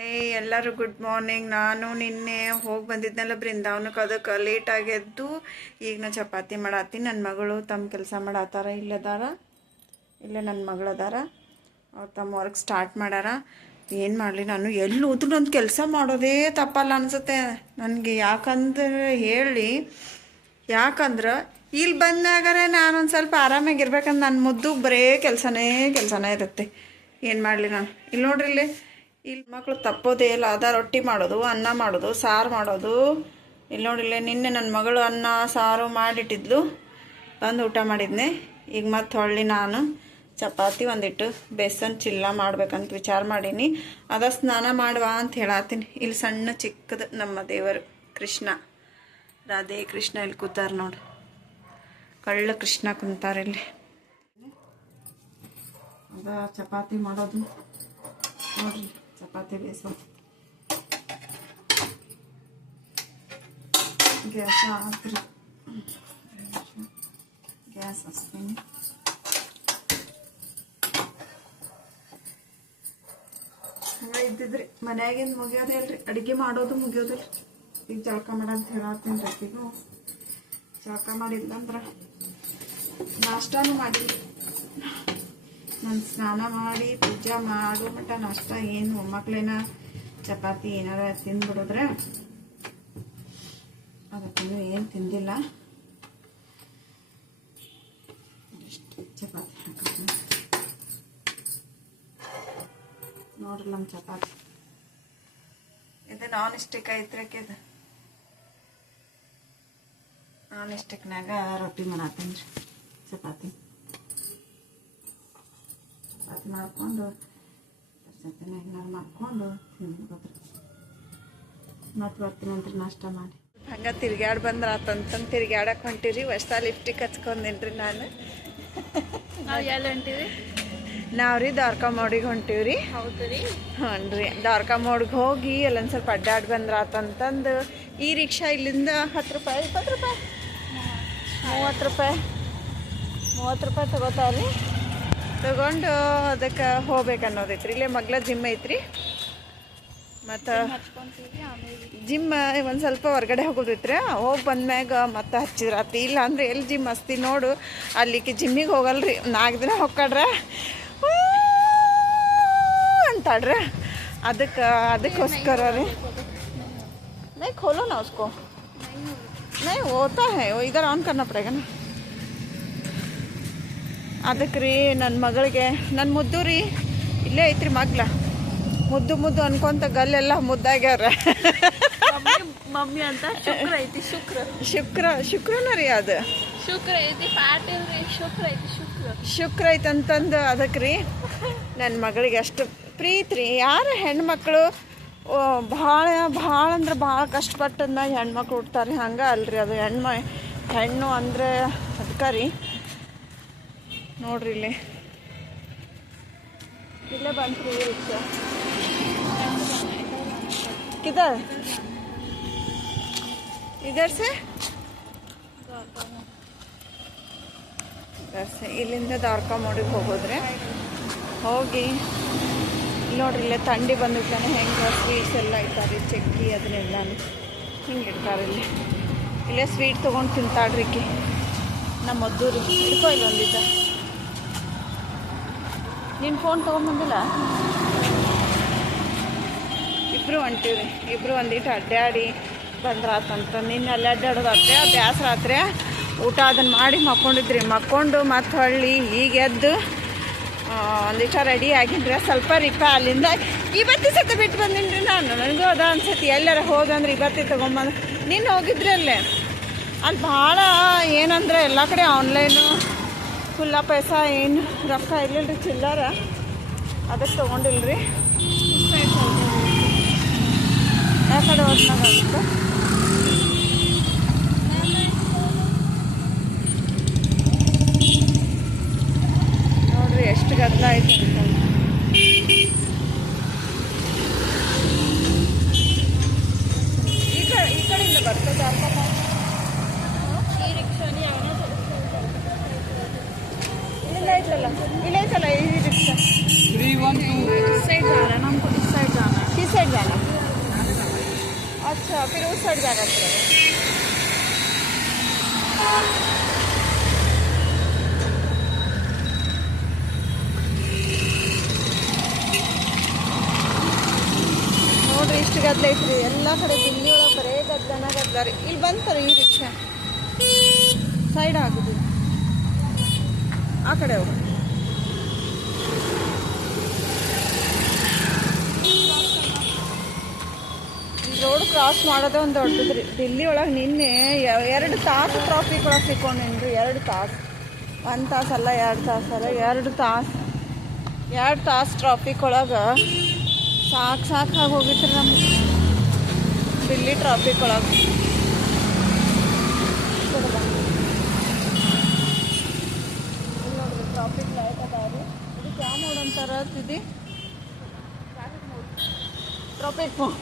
ಏ, ಎಲ್ಲರೂ good morning ನಾನು ನಿನ್ನೆ ಹೋಗಿ ಬಂದಿದ್ನಲ್ಲ ಬೃಂದಾವನಕ್ಕೆ ಅದಕ್ಕೆ ಲೇಟ್ ಎದ್ದು ಈಗ ನಾ ಚಪಾತಿ ಮಾಡತ್ತೀನಿ ನನ್ನ ಮಗಳು ತಮ್ಮ ಕೆಲಸ ಮಾಡತ್ತಾರ ಇಲ್ಲದಾರ ಇಲ್ಲೇ ನನ್ನ ಮಗಳದಾರ ಅವ್ರು ತಮ್ಮ ವರ್ಕ್ ಸ್ಟಾರ್ಟ್ ಮಾಡ್ಯಾರ ಏನು ಮಾಡಲಿ ನಾನು? ಎಲ್ಲಿ ಹೋದ್ರು ನನ್ನ ಕೆಲಸ ಮಾಡೋದೇ ತಪ್ಪಲ್ಲ ಅನಿಸುತ್ತೆ. ನನಗೆ ಯಾಕಂದ್ರೆ ಹೇಳಿ, ಯಾಕಂದ್ರೆ ಇಲ್ಲಿ ಬಂದಾಗರೆ ನಾನೊಂದು ಸ್ವಲ್ಪ ಆರಾಮಾಗಿರ್ಬೇಕಂದ್ರೆ ನನ್ನ ಮುದ್ದು ಬರೇ ಕೆಲಸನೇ ಕೆಲಸನೇ ಇರುತ್ತೆ. ಏನು ಮಾಡಲಿ ನಾನು? ಇಲ್ಲಿ ನೋಡ್ರಿ ಇಲ್ಲಿ. ಇಲ್ಲಿ ಮಕ್ಕಳು ತಪ್ಪೋದೇ ಇಲ್ಲ. ಅದ ರೊಟ್ಟಿ ಮಾಡೋದು, ಅನ್ನ ಮಾಡೋದು, ಸಾರು ಮಾಡೋದು. ಇಲ್ಲಿ ನೋಡಿಲ್ಲ ನಿನ್ನೆ ನನ್ನ ಮಗಳು ಅನ್ನ, ಸಾರು ಮಾಡಿಟ್ಟಿದ್ಲು. ಬಂದು ಊಟ ಮಾಡಿದ್ನೆ. ಈಗ ಮತ್ತೆ ಹೊಳ್ಳಿ ನಾನು ಚಪಾತಿ ಒಂದಿಟ್ಟು, ಬೇಸನ್ ಚಿಲ್ಲ ಮಾಡ್ಬೇಕಂತ ವಿಚಾರ ಮಾಡೀನಿ. ಅದ ಸ್ನಾನ ಮಾಡುವ ಅಂತ ಹೇಳತ್ತೀನಿ ಇಲ್ಲಿ ಸಣ್ಣ ಚಿಕ್ಕದು ನಮ್ಮ ದೇವರು, ಕೃಷ್ಣ. ರಾಧೆ ಕೃಷ್ಣ ಇಲ್ಲಿ ಕೂತಾರ ನೋಡಿ. ಕಳ್ಳ ಕೃಷ್ಣ ಕುಂತಾರ ಇಲ್ಲಿ. ಅದ ಚಪಾತಿ ಮಾಡೋದು. ನೋಡ್ರಿ. ಚಪಾತಿ ಬೇಯಿಸೋ ಗ್ಯಾಸ್ ಹಾಕ್ರಿ ಗ್ಯಾಸ್ ಹಚ್ತೀನಿ ಹಂಗೆ ಇದ್ದಿದ್ರಿ ಮನ್ಯಾಗಿಂದ ಮುಗಿಯೋದೇ ಇಲ್ರಿ ಅಡುಗೆ ಮಾಡೋದು ಮುಗಿಯೋದಿಲ್ಲ ಈಗ ಜಳಕ ಮಾಡಂತ ಹೇಳತ್ತೀನಿ ರೊಟ್ಟಿಗೂ ಜಳಕ ಮಾಡಿದ್ದಂದ್ರೆ ನಾಷ್ಟಾನು ಮಾಡಿಲ್ಲ ನಾನು ಸ್ನಾನ ಮಾಡಿ, ಪೂಜೆ ಮಾಡೋ ಮಟ್ಟ ನಾಷ್ಟ ಏನು, ಮೊಮ್ಮಕ್ಳೇನ ಚಪಾತಿ ಏನಾರ ತಿಂದ್ಬಿಡಿದ್ರೆ ಅದಕ್ಕೂ ಏನು ತಿಂದಿಲ್ಲ. ಚಪಾತಿ ಹಾಕಿ ನೋಡ್ರಿ ನಮ್ಮ ಚಪಾತಿ. ಇದು ನಾನ್ ಸ್ಟಿಕ್ ಐತ್ರಕ್ಕೆ ಇದು. ನಾನ್ ಸ್ಟಿಕ್ನಾಗ ರೊಟ್ಟಿ ಮಾಡತ್ತೀನಿ ರೀ ಚಪಾತಿ. ಚಪಾತಿ ಮಾಡ್ಕೊಂಡು ಮಾಡ್ಕೊಂಡು ತಿನ್ಬೋದ್ರಿ ಮತ್ತೆ ಬರ್ತೀನಿ ಅಂತ ನಾಷ್ಟ ಮಾಡಿ ಹಂಗೆ ತಿರ್ಗ್ಯಾಡ್ ಬಂದ್ರೆ ಆತಂತಂದು ತಿರ್ಗ್ಯಾಡಕ್ಕೆ ಹೊಂಟಿರಿ ಹೊಸ ಲಿಫ್ಟಿಗೆ ಹಚ್ಕೊಂಡೇನ್ರಿ ನಾನು. ನಾವು ಎಲ್ಲಿ ಹೊಂಟಿವಿ? ನಾವು ರೀ ದ್ವಾರಕಾ ಮೋಡಿಗೆ ಹೊಂಟೀವಿ ಹೌದು ರೀ. ಹ್ಞೂ ರೀ ದ್ವಾರಕಾ ಮೋಡಿಗೆ ಹೋಗಿ ಅಲ್ಲೊಂದು ಸ್ವಲ್ಪ ಅಡ್ಡಾಡಿ ಬಂದ್ರೆ ಆತಂತಂದು ಈ ರಿಕ್ಷಾ ಇಲ್ಲಿಂದ ಹತ್ತು ರೂಪಾಯಿ ಇಪ್ಪತ್ತು ರೂಪಾಯಿ. ಮೂವತ್ತು ರೂಪಾಯಿ. ಮೂವತ್ತು ರೂಪಾಯಿ ತಗೋತಾರ್ರಿ. ತಗೊಂಡು ಅದಕ್ಕೆ ಹೋಗ್ಬೇಕು ಅನ್ನೋದೈತ್ರಿ ಇಲ್ಲೇ ಮಗ್ಲ ಜಿಮ್ ಐತ್ರಿ. ಮತ್ತು ಜಿಮ್ ಒಂದು ಸ್ವಲ್ಪ ಹೊರಗಡೆ ಹೋಗೋದೈತ್ರಿ ಹೋಗಿ ಬಂದ್ಮ್ಯಾಗ ಮತ್ತೆ ಹಚ್ಚಿದ್ರಾತಿ ಇಲ್ಲ ಅಂದ್ರೆ ಎಲ್ಲಿ ಜಿಮ್ ಹಸ್ತಿ ನೋಡು. ಅಲ್ಲಿಗೆ ಜಿಮ್ಮಿಗೆ ಹೋಗಲ್ರಿ. ನಾಲ್ಕು ದಿನ ಹೊಕ್ಕಾಡ್ರೆ ಅಂತಾಡ್ರೆ. ಅದಕ್ಕೆ, ಅದಕ್ಕೋಸ್ಕರ ರೀ. ನೈ ಖೋಲೋ ನಾ ಉಸ್ಕೋ ನೈ ಓದ್ತಾ ಹೇ, ಇದರ ಆನ್ ಕರ್ನ ಅದಕ್ಕೆ ರೀ ನನ್ನ ಮಗಳಿಗೆ ನನ್ನ ಮುದ್ದು ರೀ ಇಲ್ಲೇ ಐತ್ರಿ ಮಗ್ಲ. ಮುದ್ದು ಮುದ್ದು ಅನ್ಕೊಂತ ಗಲ್ಲೆಲ್ಲ ಮುದ್ದಾಗ್ಯಾರ ಮಮ್ಮಿ ಅಂತ ಶುಕ್ರ ಐತಿ ಶುಕ್ರ. ಶುಕ್ರ ಶುಕ್ರನ ರೀ ಅದು. ಶುಕ್ರ ಐತಿ ರೀ ಶುಕ್ರ ಐತಿ ಶುಕ್ರ. ಶುಕ್ರ ಐತಂತಂದು ಅದಕ್ಕೆ ರೀ ನನ್ನ ಮಗಳಿಗೆ ಅಷ್ಟು ಪ್ರೀತಿ ರೀ. ಯಾರು ಹೆಣ್ಮಕ್ಳು ಭಾಳ ಭಾಳ ಅಂದ್ರೆ ಭಾಳ ಕಷ್ಟಪಟ್ಟಂದಾಗ ಹೆಣ್ಮಕ್ಳು ಹುಡ್ತಾರೆ ಹಂಗೆ ಅಲ್ರಿ ಅದು ಹೆಣ್ಮ ಹೆಣ್ಣು ಅಂದರೆ ಅದಕ್ಕೆ ರೀ. ನೋಡ್ರಿ ಇಲ್ಲಿ ಇಲ್ಲೇ ಬಂತು ರೀ ರಿಕ್ಷಾ किधर इधर से ಇಧರ್ ಸೆ ಇಲ್ಲಿಂದ ದ್ವಾರಕಾ ಮೋಡಿಗೆ ಹೋಗೋದ್ರೆ ಹೋಗಿ ಇಲ್ಲಿ ನೋಡ್ರಿ ಇಲ್ಲೇ ಥಂಡಿ ಬಂದಿರ್ತಾನೆ ಹೆಂಗೆ ಸ್ವೀಟ್ಸ್ ಎಲ್ಲ ಇರ್ತಾರೆ ಚಕ್ಕಿ ಅದನ್ನೆಲ್ಲನೂ ಹಿಂಗೆ ಇಡ್ತಾರೆ ಇಲ್ಲಿ ಇಲ್ಲೇ ಸ್ವೀಟ್ ತೊಗೊಂಡು ತಿಂತಾಡ್ರಿ ಈಕಿ ನಮ್ಮ ಮದ್ದೂರು ಇಟ್ಕೋ ಇಲ್ಲ ಒಂದಿದ್ದ ನಿನ್ನ ಫೋನ್ ತೊಗೊಂಬಂದಿಲ್ಲ? ಇಬ್ಬರು ಹೊಂಟೀವ್ರಿ ಇಬ್ಬರು ಒಂದಿಟ್ಟು ಅಡ್ಡಾಡಿ ಬಂದ್ರಾತಂತ. ನಿನ್ನೆ ಅಲ್ಲಿ ಅಡ್ಡಾಡೋದು ಅತ್ತೆ ಬ್ಯಾಸ ರಾತ್ರಿ ಊಟ ಅದನ್ನು ಮಾಡಿ ಮಕ್ಕೊಂಡಿದ್ರಿ. ಮಕ್ಕೊಂಡು ಮತ್ತು ಹೊಳ್ಳಿ ಈಗ ಎದ್ದು ಒಂದಿಟ ರೆಡಿ ಆಗಿದ್ರೆ ಸ್ವಲ್ಪ ರಿಪ ಅಲ್ಲಿಂದ ಇವತ್ತಿ ಸತ ಬಿಟ್ಟು ಬಂದಿನ್ರಿ ನಾನು. ನನಗೂ ಅದ ಅನ್ಸತಿ ಎಲ್ಲಾರ ಹೋದಂದ್ರೆ ಇವತ್ತಿ ತೊಗೊಂಬಂದು ನಿನ್ನೆ ಹೋಗಿದ್ರಿ ಅಲ್ಲೇ ಅಲ್ಲಿ ಭಾಳ ಏನಂದ್ರೆ ಎಲ್ಲ ಕಡೆ ಆನ್ಲೈನು ಫುಲ್ಲ ಪೈಸ ಏನು ರೊಕ್ಕ ಇರಲಿಲ್ಲ ರೀ ಚಿಲ್ಲರ ಅದಕ್ಕೆ ತೊಗೊಂಡಿಲ್ಲ ರೀ ಯಾಕಡೆ ಹೋದ್ನಾಗುತ್ತೆ ಸೈಡ್ ಬ್ಯಾಗ್ ಆಗ್ತದೆ ನೋಡ್ರಿ ಇಷ್ಟು ಗದ್ಲ ಐತ್ರಿ. ಎಲ್ಲ ಕಡೆ ಬಿಲ್ಲಿ ಒಳಗೆ ಬರೇ ಗದ್ದನ ಗದ್ದಾರಿ ಇಲ್ಲಿ ಬಂತಾರೆ ಈ ರಿಕ್ಷಾ. ಸೈಡ್ ಆಗುದು ಆ ಕಡೆ ಹೋಗಿ ರೋಡ್ ಕ್ರಾಸ್ ಮಾಡೋದೇ ಒಂದು ದೊಡ್ಡದ್ರಿ. ರೀ ದಿಲ್ಲಿ ಒಳಗೆ ನಿನ್ನೆ ಎರಡು ತಾಸು ಟ್ರಾಫಿಕ್ ಒಳಗೆ ಸಿಕ್ಕೊಂಡಿನ್ರಿ ಎರಡು ತಾಸು. ಒಂದು ತಾಸಲ್ಲ ಎರಡು ತಾಸು ಅಲ್ಲ, ಎರಡು ತಾಸು. ಎರಡು ತಾಸು ಟ್ರಾಫಿಕ್ ಒಳಗೆ ಸಾಕು ಸಾಕಾಗಿ ಹೋಗಿತ್ತು ರೀ ನಮ್ಗೆ. ದಿಲ್ಲಿ ಟ್ರಾಫಿಕ್ ಒಳಗೆ ಟ್ರಾಫಿಕ್ ಲೈಟ್ ಅದಾವ ರೀ ಇದಕ್ಕೆ ಯಾವ ಮೋಡ್ ಟ್ರಾಫಿಕ್ ಮೋಡ್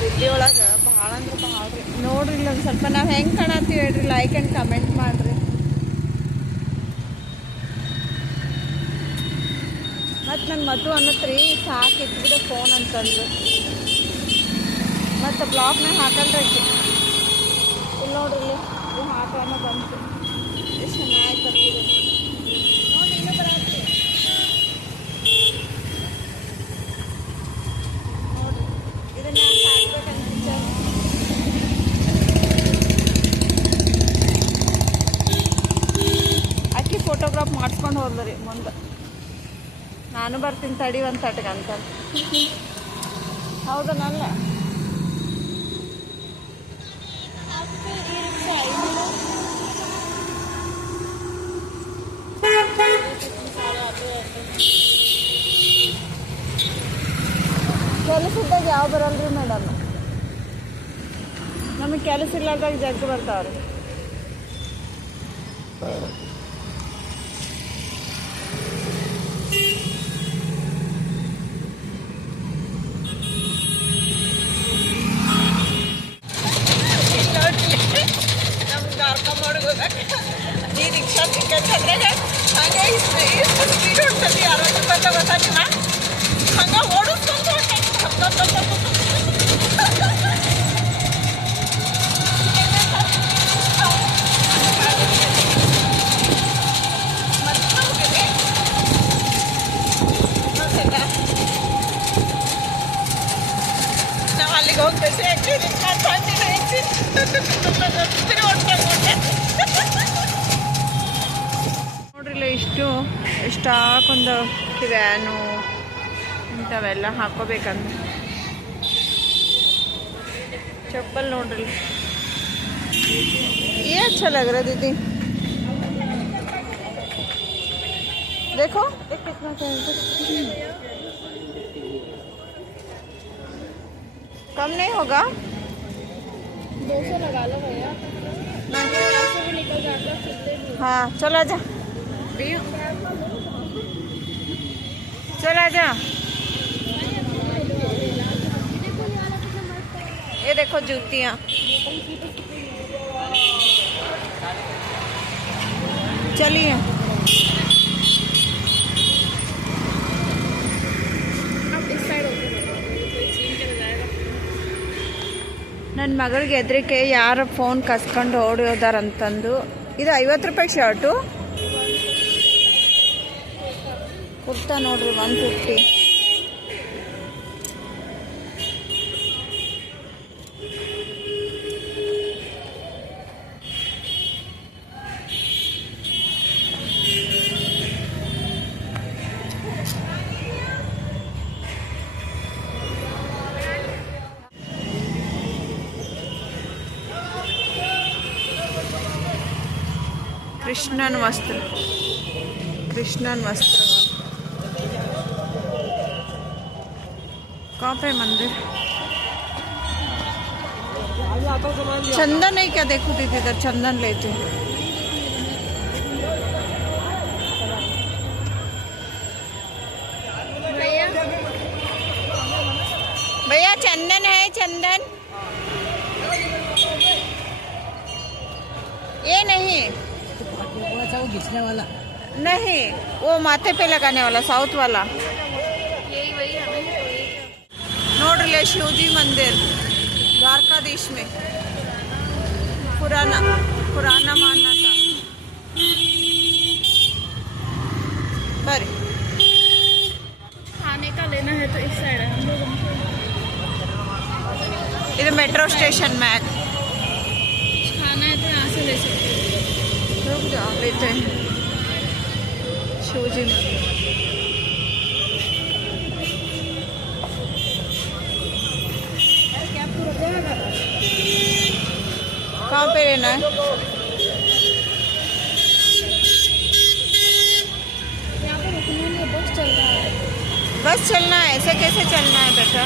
ದಿಲ್ಲಿ ಒಳಗೆ ಭಾಳ ಅಂದ್ರೆ ಭಾಳ ರೀ. ನೋಡ್ರಿ ಒಂದು ಸ್ವಲ್ಪ ನಾವು ಹೆಂಗೆ ಕಾಣತ್ತೀವಿ ಹೇಳ್ರಿ ಲೈಕ್ ಆ್ಯಂಡ್ ಕಮೆಂಟ್ ಮಾಡಿರಿ. ಮತ್ತು ನನ್ನ ಮದ್ದು ಅನ್ನತ್ರಿ, ಸಾಕು ಇಟ್ಬಿಡ ಫೋನ್ ಅಂತಂದು. ಮತ್ತು ಬ್ಲಾಗ್ನಾಗ ಹಾಕಲ್ರಿ ಆಕಿ. ಇಲ್ಲಿ ನೋಡ್ರಿ ಇಲ್ಲಿ ಹಾಕೋಣ ಬಂತು. ಎಷ್ಟು ಚೆನ್ನಾಗಿ ಬರ್ತಿದೆ. ಅಕ್ಕಿ ಫೋಟೋಗ್ರಾಫ್ ಮಾಡಿಸ್ಕೊಂಡು ಹೋದ್ರಿ ಮುಂದೆ. ನಾನು ಬರ್ತೀನಿ ತಡಿ ಒಂದು ತಟ್ಗೆ ಅಂತ. ಹೌದನಲ್ಲ ಕೆಲಸದಾಗ ಯಾವ ಬರಲ್ರಿ ಮೇಡಮ್? ನಮಗೆ ಕೆಲಸ ಇಲ್ಲದಾಗ ಜಗ್ಗು ಬರ್ತಾವ್ರಿ. ನೋಡ್ರಿಲ್ಲ ಇಷ್ಟು ಇಷ್ಟು ಹಾಕೊಂದು ವ್ಯಾನು ಇಂಥವೆಲ್ಲ ಹಾಕೋಬೇಕಂತ ಚಪ್ಪಲ್ ನೋಡ್ರಿ ये अच्छा लग रहा है दीदी देखो ये कितना कम नहीं होगा दो सौ लगा लो भैया। यहाँ से भी निकल जाता हाँ चला जा। चला जा। ये देखो जूतियाँ। चलिए। ನನ್ನ ಮಗಳಿಗೆ ಹೆದರಿಕೆ ಯಾರ ಫೋನ್ ಕಸ್ಕೊಂಡು ಓಡಿ ಹೋದಾರಂತಂದು ಇದು ಐವತ್ತು ರೂಪಾಯಿ ಶರ್ಟು ಕುರ್ತಾ ನೋಡ್ರಿ ಒನ್ ಫಿಫ್ಟಿ कृष्णन वस्त्र। कृष्णन वस्त्र। कहाँ पे मंदिर? चंदन है क्या? देखो दीदी, इधर चंदन लेते हैं। भैया? भैया, चंदन है, चंदन। ये नहीं ऐसा वो घिसने वाला? नहीं वो माथे पे लगाने वाला साउथ वाला। यही वही हमें नोडले शिवजी मंदिर द्वारकाधीश में। पुराना पुराना मानना था। पर खाने का लेना है तो इस साइड है। हम लोग इधर मेट्रो स्टेशन में लेते हैं। शिवजी मंदिर कहाँ पे रहना है? बस चलना है। ऐसे कैसे चलना है बेटा?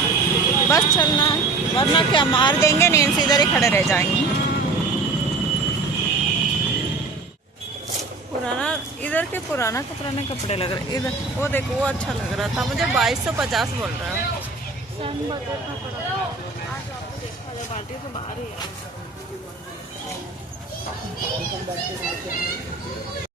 बस चलना है। वरना क्या मार देंगे? नहीं से इधर ही खड़े रह जाएँगे पुराना इधर के पुराना पुराने कपड़े लग रहे। इधर, वो देखो, वो अच्छा लग रहा था। मुझे बाईस सौ पचास बोल रहा है। बाहर है।